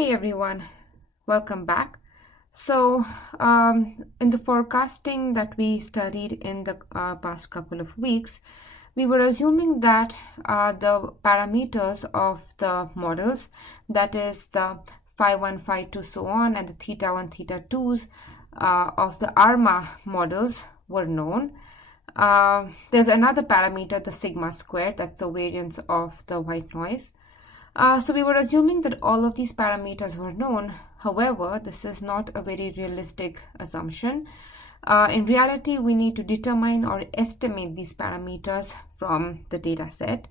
Hey everyone, welcome back. So, in the forecasting that we studied in the past couple of weeks, we were assuming that the parameters of the models, that is the phi 1, phi 2, so on, and the theta 1, theta 2s of the ARMA models were known. There's another parameter, the sigma squared, that's the variance of the white noise. So we were assuming that all of these parameters were known. However, this is not a very realistic assumption. In reality, we need to determine or estimate these parameters from the data set.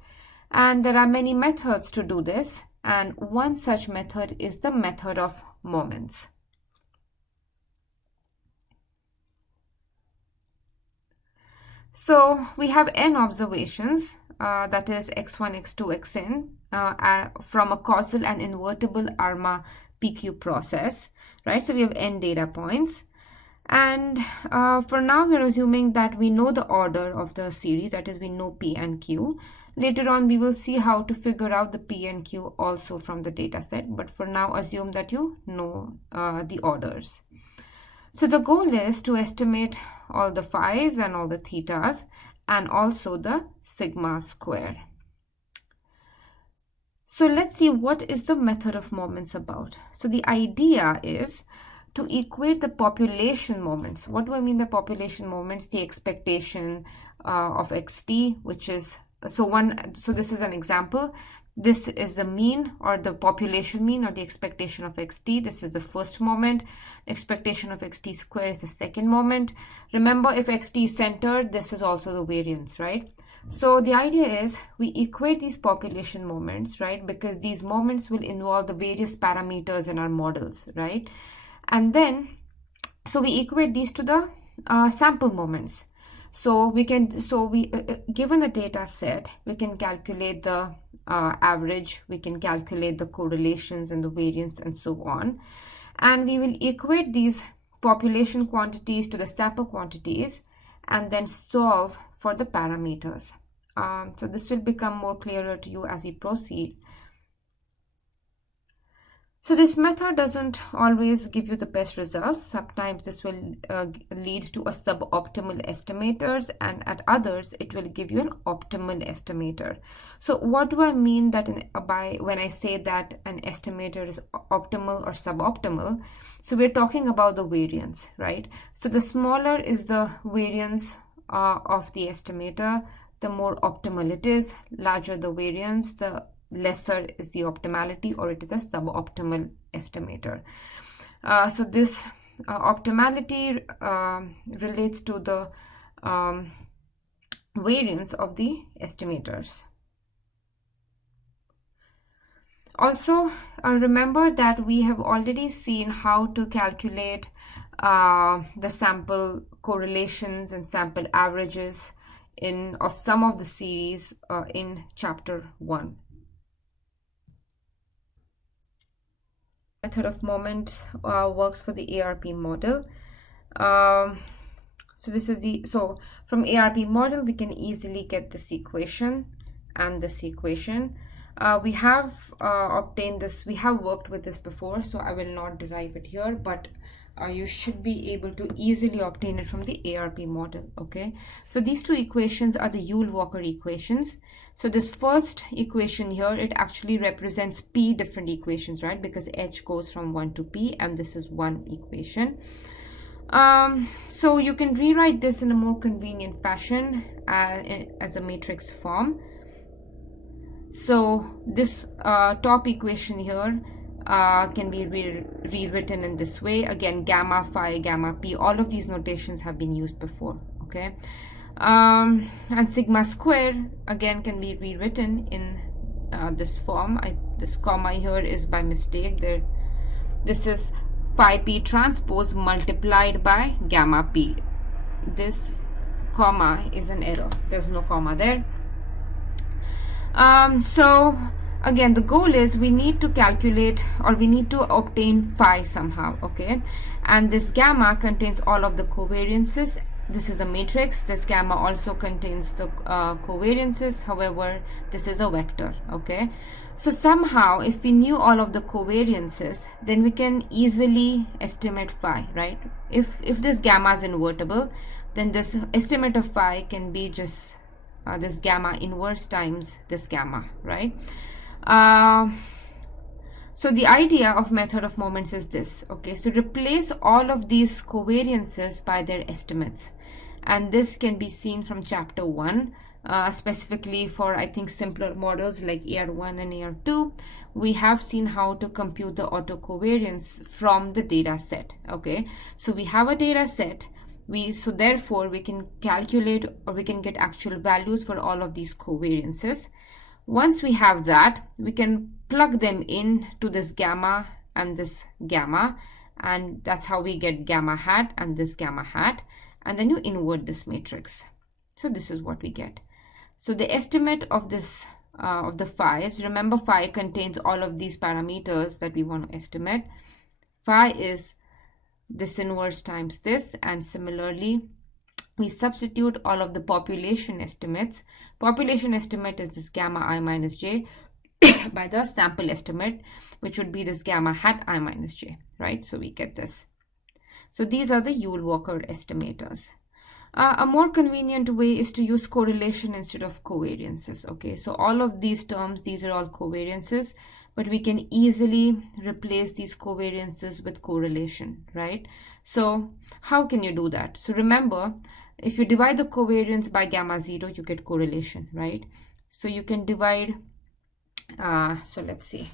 And there are many methods to do this. And one such method is the method of moments. So we have n observations, that is x1, x2, xn, from a causal and invertible ARMA PQ process, right? So we have n data points. And for now, we're assuming that we know the order of the series, that is, we know P and Q. Later on, we will see how to figure out the P and Q also from the data set. But for now, assume that you know the orders. So the goal is to estimate all the phis and all the thetas and also the sigma square. So let's see what is the method of moments about. So the idea is to equate the population moments. What do I mean by population moments? The expectation of xt, which is, so this is an example. This is the mean or the population mean or the expectation of xt. This is the first moment. Expectation of xt square is the second moment. Remember, if xt is centered, this is also the variance, right? So the idea is we equate these population moments, right? Because these moments will involve the various parameters in our models, right? And then, so we equate these to the sample moments. So we can, given the data set, we can calculate the average, we can calculate the correlations and the variance and so on. And we will equate these population quantities to the sample quantities and then solve for the parameters. So this will become more clearer to you as we proceed. So this method doesn't always give you the best results. Sometimes this will lead to a suboptimal estimators, and at others it will give you an optimal estimator. So what do I mean that when I say that an estimator is optimal or suboptimal? So we're talking about the variance, right? So the smaller is the variance of the estimator, the more optimal it is. Larger the variance, the lesser is the optimality, or it is a suboptimal estimator. So this optimality relates to the variance of the estimators. Also, remember that we have already seen how to calculate the sample correlations and sample averages of some of the series in chapter 1. Method of moment works for the ARP model. So from ARP model we can easily get this equation and this equation. We have obtained this, we have worked with this before, so I will not derive it here, but you should be able to easily obtain it from the ARP model. Okay, so these two equations are the Yule-Walker equations. So this first equation here, it actually represents p different equations, right? Because h goes from 1 to p, and this is one equation. So you can rewrite this in a more convenient fashion as a matrix form. So this top equation here can be rewritten in this way. Again, gamma, phi, gamma, p, all of these notations have been used before, okay? And sigma square, again, can be rewritten in this form. This comma here is by mistake. This is phi p transpose multiplied by gamma p. This comma is an error. There's no comma there. So again, the goal is we need to calculate, or we need to obtain phi somehow, okay? And this gamma contains all of the covariances this is a matrix. This gamma also contains the covariances. However, this is a vector. Okay, so somehow if we knew all of the covariances, then we can easily estimate phi, right? If this gamma is invertible, then this estimate of phi can be just this gamma inverse times this gamma, right? So the idea of method of moments is this. Okay, so replace all of these covariances by their estimates, and this can be seen from chapter 1, specifically for, I think, simpler models like AR1 and AR2. We have seen how to compute the autocovariance from the data set. Okay, so we have a data set. So therefore we can calculate, or we can get actual values for all of these covariances. Once we have that, we can plug them in to this gamma and this gamma, and that's how we get gamma hat and this gamma hat, and then you invert this matrix. So this is what we get. So the estimate of this of the phi's, remember phi contains all of these parameters that we want to estimate. Phi is this inverse times this, and similarly we substitute all of the population estimates. Population estimate is this gamma I minus j by the sample estimate, which would be this gamma hat I minus j, right? So we get this. So these are the Yule-Walker estimators. A more convenient way is to use correlation instead of covariances. Okay, so all of these terms, these are all covariances, but we can easily replace these covariances with correlation, right? So how can you do that? So remember, if you divide the covariance by gamma 0, you get correlation, right? So you can divide, so let's see.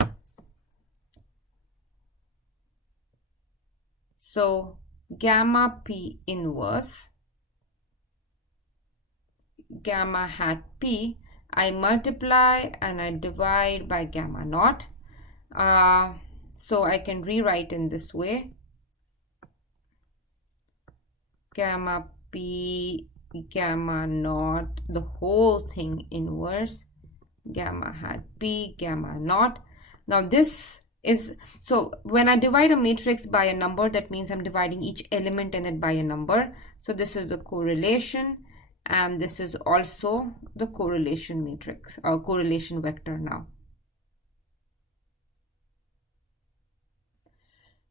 So gamma p inverse, gamma hat p, I multiply and I divide by gamma naught. So I can rewrite in this way. Gamma p, gamma naught, the whole thing inverse, gamma hat p, gamma naught. Now this is, so when I divide a matrix by a number, that means I'm dividing each element in it by a number. So this is the correlation, and this is also the correlation matrix or correlation vector now.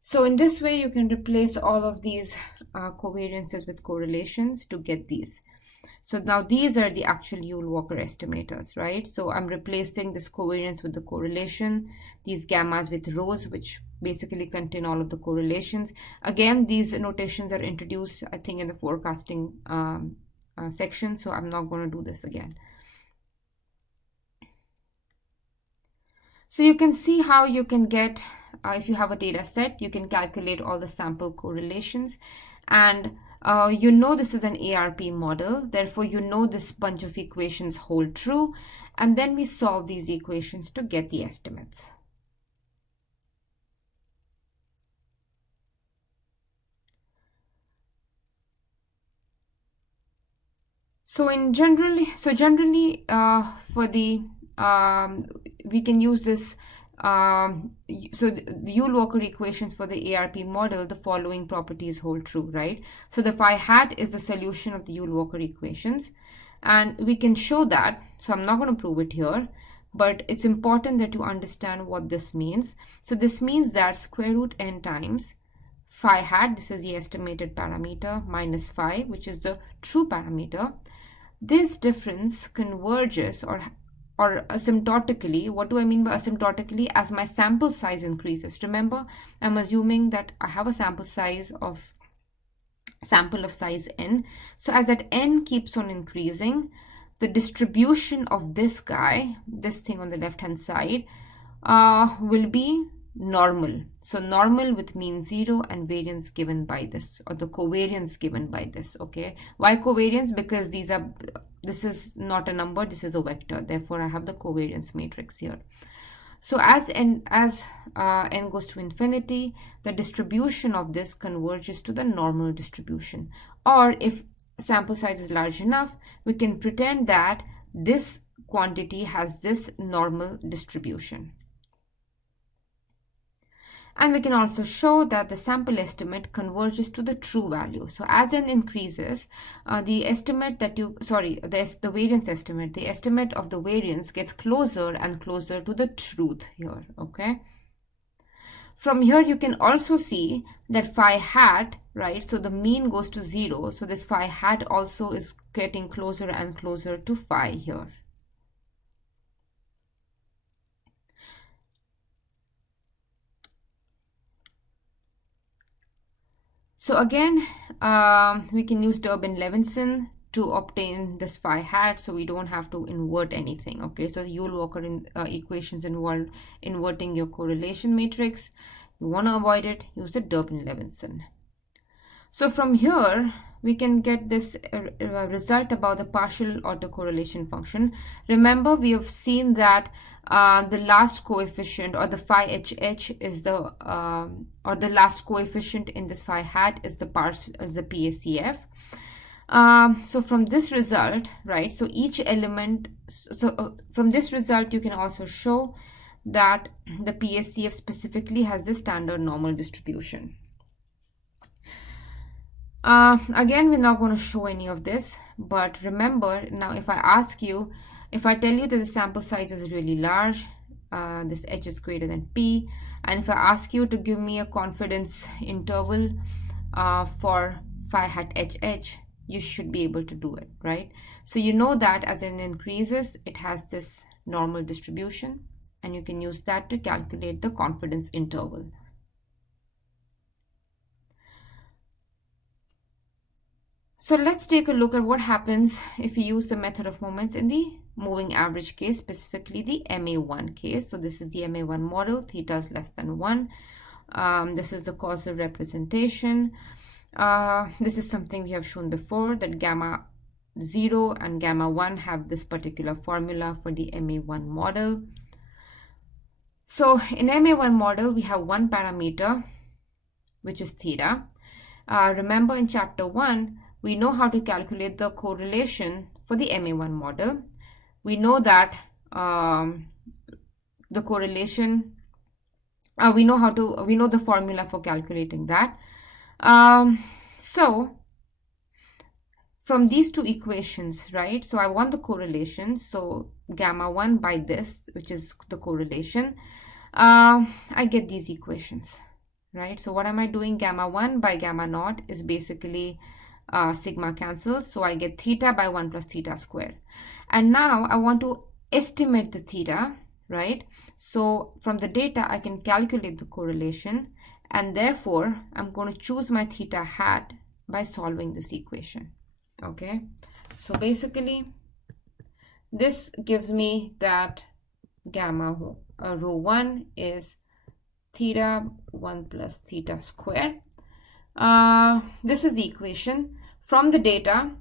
So in this way, you can replace all of these covariances with correlations to get these. So now these are the actual Yule-Walker estimators, right? So I'm replacing this covariance with the correlation, these gammas with rows, which basically contain all of the correlations. Again, these notations are introduced, I think, in the forecasting section, so I'm not going to do this again. So you can see how you can get, if you have a data set, you can calculate all the sample correlations, and you know this is an ARP model, therefore you know this bunch of equations hold true, and then we solve these equations to get the estimates. So generally for the we can use this. So the Yule-Walker equations for the ARP model, the following properties hold true, right? So the phi hat is the solution of the Yule-Walker equations, and we can show that. So I'm not going to prove it here, but it's important that you understand what this means. So this means that square root n times phi hat, this is the estimated parameter, minus phi, which is the true parameter. This difference converges or asymptotically. What do I mean by asymptotically? As my sample size increases. Remember, I'm assuming that I have a sample of size n. So as that n keeps on increasing, the distribution of this guy, this thing on the left hand side, will be normal. So normal with mean 0 and variance given by this, or the covariance given by this. Okay, why covariance? Because this is not a number, this is a vector, therefore I have the covariance matrix here. So as n goes to infinity, the distribution of this converges to the normal distribution. Or if sample size is large enough, we can pretend that this quantity has this normal distribution. And we can also show that the sample estimate converges to the true value. So as n increases, the estimate that the variance estimate, the estimate of the variance gets closer and closer to the truth here, okay? From here, you can also see that phi hat, right? So the mean goes to 0. So this phi hat also is getting closer and closer to phi here. So again, we can use Durbin-Levinson to obtain this phi hat, so we don't have to invert anything, okay? So the Yule-Walker equations involve inverting your correlation matrix. You want to avoid it, use the Durbin-Levinson. So from here, we can get this result about the partial autocorrelation function. Remember, we have seen that the last coefficient, or the phi HH, is the or the last coefficient in this phi hat is the PACF. So from this result, right? So each element. From this result, you can also show that the PACF specifically has the standard normal distribution. Again, we're not going to show any of this, but remember, now if I tell you that the sample size is really large, this H is greater than P, and if I ask you to give me a confidence interval for phi hat HH, you should be able to do it, right? So you know that as n increases, it has this normal distribution, and you can use that to calculate the confidence interval. So let's take a look at what happens if you use the method of moments in the moving average case, specifically the MA1 case. So this is the MA1 model, theta is less than 1. This is the causal representation. This is something we have shown before, that gamma 0 and gamma 1 have this particular formula for the MA1 model. So in MA1 model, we have one parameter, which is theta. Remember in chapter 1, we know how to calculate the correlation for the MA1 model. We know that the correlation, we know the formula for calculating that. So from these two equations, right? So I want the correlation. So gamma 1 by this, which is the correlation, I get these equations, right? So what am I doing? Gamma 1 by gamma naught is basically sigma cancels, so I get theta by 1 plus theta squared. And now I want to estimate the theta, right? So from the data, I can calculate the correlation, and therefore I'm going to choose my theta hat by solving this equation, okay? So basically, this gives me that gamma rho 1 is theta 1 plus theta squared. This is the equation. From the data,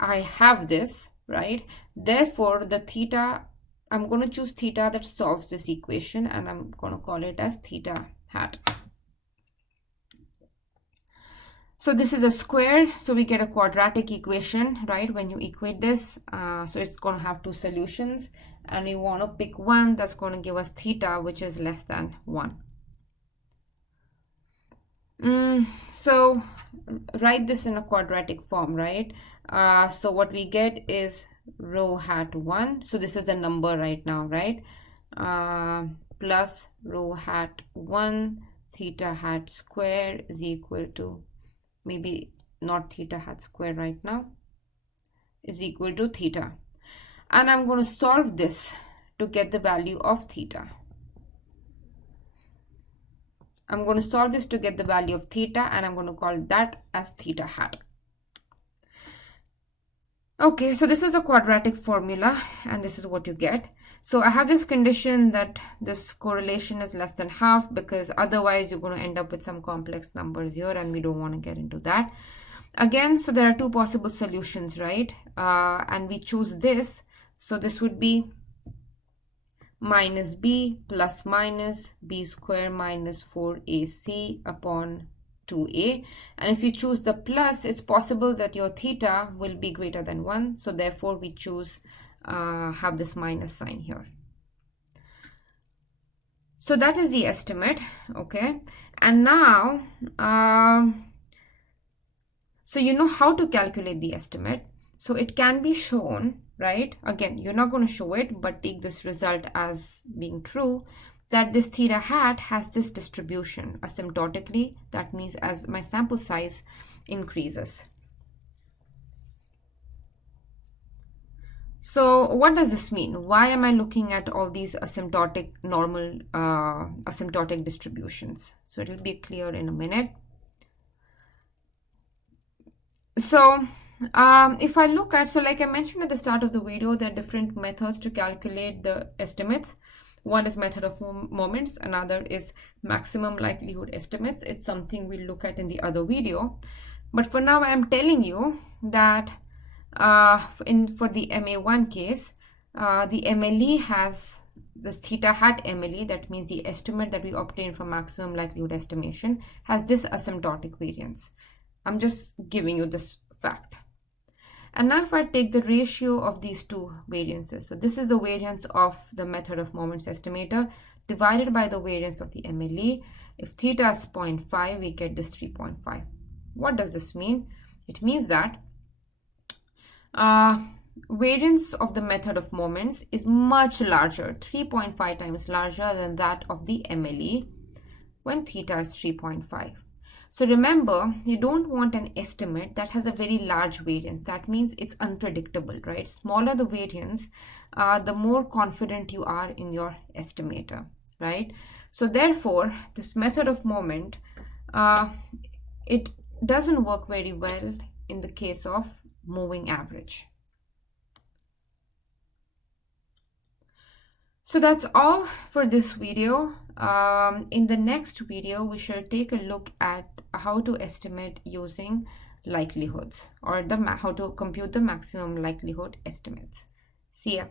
I have this, right? Therefore, the theta, I'm going to choose theta that solves this equation, and I'm going to call it as theta hat. So this is a square, so we get a quadratic equation, right? When you equate this, so it's going to have two solutions, and we want to pick one that's going to give us theta, which is less than 1. So write this in a quadratic form, right? So what we get is rho hat 1. So this is a number right now, right? Plus rho hat 1 theta hat square is equal to, maybe not theta hat square right now, is equal to theta. And I'm going to solve this to get the value of theta. I'm going to solve this to get the value of theta, and I'm going to call that as theta hat. Okay, so this is a quadratic formula, and this is what you get. So I have this condition that this correlation is less than half, because otherwise you're going to end up with some complex numbers here, and we don't want to get into that. Again, so there are two possible solutions, right? And we choose this. So this would be minus b plus minus b square minus 4ac upon 2a. And if you choose the plus, it's possible that your theta will be greater than 1. So therefore we choose have this minus sign here. So that is the estimate, okay? And now, so you know how to calculate the estimate. So it can be shown, right? Again, you're not going to show it, but take this result as being true, that this theta hat has this distribution asymptotically. That means as my sample size increases. So what does this mean? Why am I looking at all these asymptotic normal asymptotic distributions? So it'll be clear in a minute. So if I look at, so like I mentioned at the start of the video, there are different methods to calculate the estimates. One is method of moments, another is maximum likelihood estimates. It's something we'll look at in the other video. But for now, I'm telling you that for the MA1 case, the MLE has this theta hat MLE, that means the estimate that we obtain from maximum likelihood estimation has this asymptotic variance. I'm just giving you this fact. And now if I take the ratio of these two variances, so this is the variance of the method of moments estimator divided by the variance of the MLE. If theta is 0.5, we get this 3.5. What does this mean? It means that variance of the method of moments is much larger, 3.5 times larger than that of the MLE when theta is 3.5. So remember, you don't want an estimate that has a very large variance. That means it's unpredictable, right? Smaller the variance, the more confident you are in your estimator, right? So therefore, this method of moment, it doesn't work very well in the case of moving average. So that's all for this video. In the next video, we shall take a look at how to estimate using likelihoods, or how to compute the maximum likelihood estimates. See ya.